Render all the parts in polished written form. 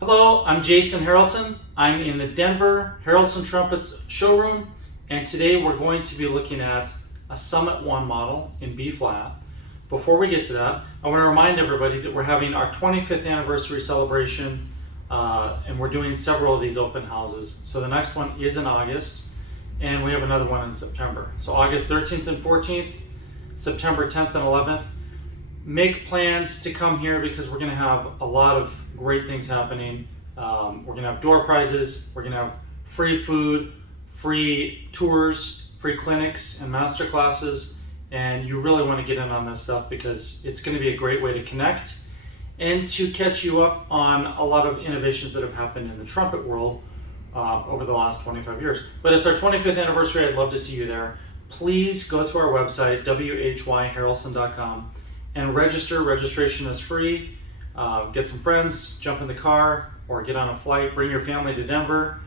Hello, I'm Jason Harrelson. I'm in the Denver Harrelson Trumpets showroom, and today we're going to be looking at a Summit 1 model in B flat. Before we get to that, I want to remind everybody that we're having our 25th anniversary celebration, and we're doing several of these open houses. So the next one is in August, and we have another one in September. So August 13th and 14th, September 10th and 11th. Make plans to come here because we're going to have a lot of great things happening. We're going to have door prizes, we're going to have free food, free tours, free clinics and master classes, and you really want to get in on this stuff because it's going to be a great way to connect and to catch you up on a lot of innovations that have happened in the trumpet world over the last 25 years. But it's our 25th anniversary. I'd love to see you there. Please go to our website, whyharrelson.com, and register. Registration is free. Get some friends, jump in the car, or get on a flight. Bring your family to Denver.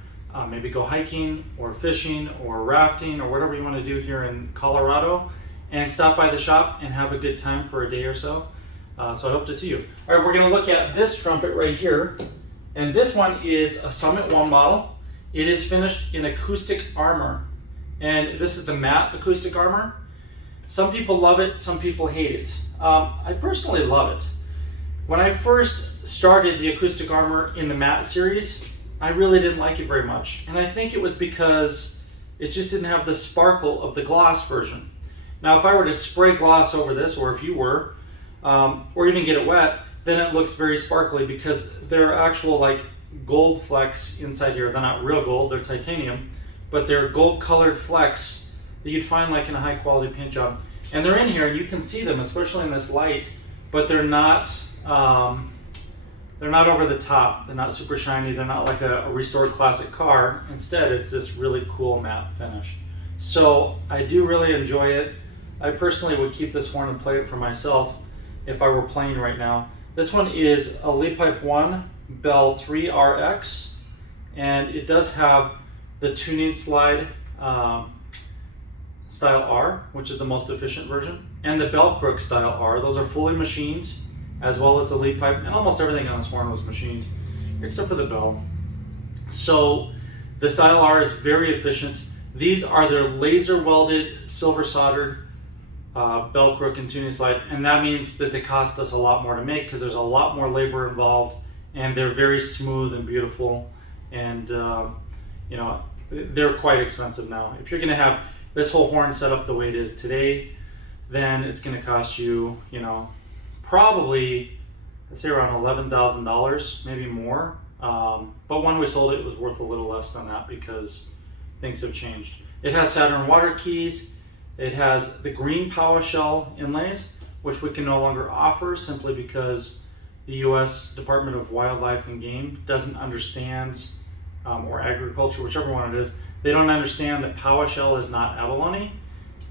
Maybe go hiking or fishing or rafting or whatever you want to do here in Colorado, and stop by the shop and have a good time for a day or so. So I hope to see you. All right, we're going to look at this trumpet right here, and this one is a Summit 1 model. It is finished in acoustic armor, and this is the matte acoustic armor. Some people love it, some people hate it. I personally love it. When I first started the acoustic armor in the matte series, I really didn't like it very much. And I think it was because it just didn't have the sparkle of the gloss version. Now, if I were to spray gloss over this, or if you were, or even get it wet, then it looks very sparkly because there are actual like gold flecks inside here. They're not real gold, they're titanium, but they're gold colored flecks that you'd find like in a high quality paint job. And they're in here and you can see them, especially in this light, but they're not over the top. They're not super shiny. They're not like a restored classic car. Instead, it's this really cool matte finish. So I do really enjoy it. I personally would keep this horn and play it for myself if I were playing right now. This one is a Lead Pipe 1 Bell 3RX, and it does have the tuning slide style R, which is the most efficient version, and the bell crook style R. Those are fully machined, as well as the lead pipe, and almost everything on this horn was machined, except for the bell. So the style R is very efficient. These are their laser welded, silver soldered bell crook and tuning slide, and that means that they cost us a lot more to make because there's a lot more labor involved, and they're very smooth and beautiful, and you know, they're quite expensive now. If you're going to have this whole horn set up the way it is today, then it's going to cost you, you know, probably, I'd say around $11,000, maybe more. But when we sold it, it was worth a little less than that because things have changed. It has Saturn water keys. It has the green power shell inlays, which we can no longer offer simply because the U.S. Department of Wildlife and Game doesn't understand, or agriculture, whichever one it is, they don't understand that power shell is not abalone,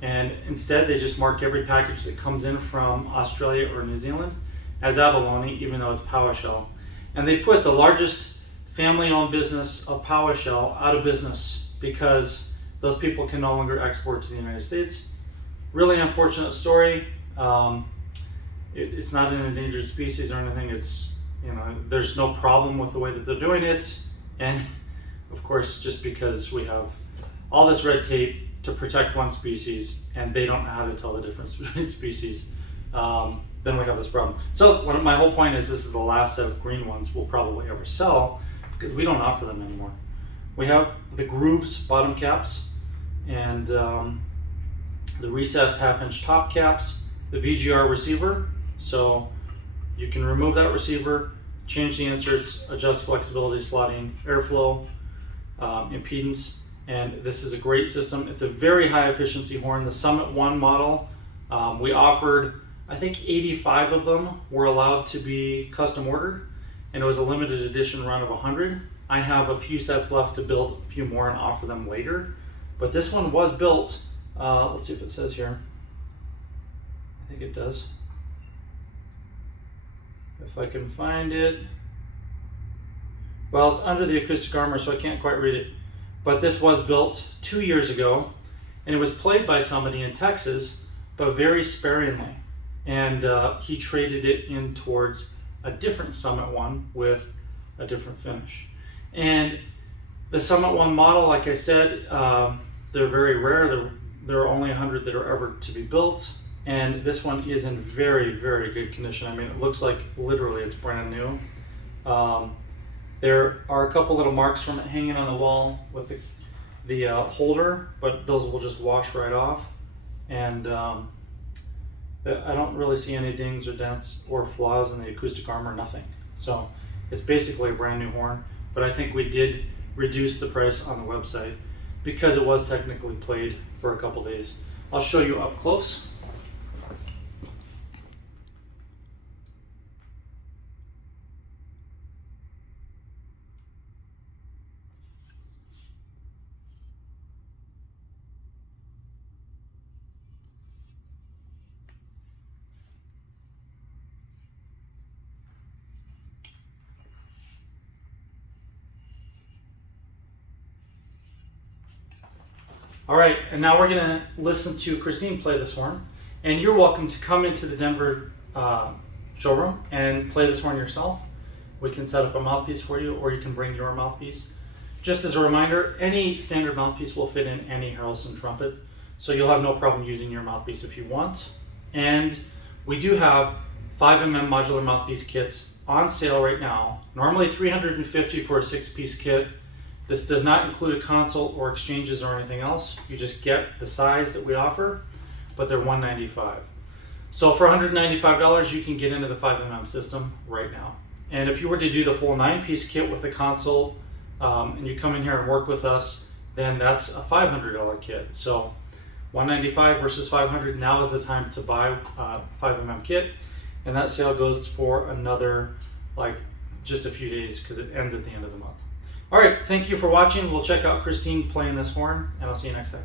and instead they just mark every package that comes in from Australia or New Zealand as abalone, even though it's power shell. And they put the largest family-owned business of power shell out of business because those people can no longer export to the United States. Really unfortunate story. It's not an endangered species or anything. It's, you know, there's no problem with the way that they're doing it, and of course, just because we have all this red tape to protect one species and they don't know how to tell the difference between species, then we have this problem. So my whole point is this is the last set of green ones we'll probably ever sell because we don't offer them anymore. We have the grooves bottom caps and the recessed half-inch top caps, the VGR receiver. So you can remove that receiver, change the inserts, adjust flexibility, slotting, airflow, impedance, and this is a great system. It's a very high efficiency horn. The Summit 1 model, we offered, I think 85 of them were allowed to be custom ordered, and it was a limited edition run of 100. I have a few sets left to build a few more and offer them later, but this one was built. Let's see if it says here. I think it does. If I can find it. Well, it's under the acoustic armor, so I can't quite read it. But this was built 2 years ago, and it was played by somebody in Texas, but very sparingly. And he traded it in towards a different Summit 1 with a different finish. And the Summit One model, like I said, they're very rare. There are only 100 that are ever to be built. And this one is in very, very good condition. I mean, it looks like literally it's brand new. There are a couple little marks from it hanging on the wall with the holder, but those will just wash right off. And I don't really see any dings or dents or flaws in the acoustic Armour, nothing. So it's basically a brand new horn, but I think we did reduce the price on the website because it was technically played for a couple days. I'll show you up close. All right, and now we're gonna listen to Christine play this horn. And you're welcome to come into the Denver showroom and play this horn yourself. We can set up a mouthpiece for you, or you can bring your mouthpiece. Just as a reminder, any standard mouthpiece will fit in any Harrelson trumpet, so you'll have no problem using your mouthpiece if you want. And we do have 5mm modular mouthpiece kits on sale right now. Normally $350 for a 6-piece kit. This does not include a console or exchanges or anything else. You just get the size that we offer, but they're $195. So for $195, you can get into the 5mm system right now. And if you were to do the full 9-piece kit with the console, and you come in here and work with us, then that's a $500 kit. So $195 versus $500, now is the time to buy a 5mm kit. And that sale goes for another, just a few days, because it ends at the end of the month. All right, thank you for watching. We'll check out Christine playing this horn, and I'll see you next time.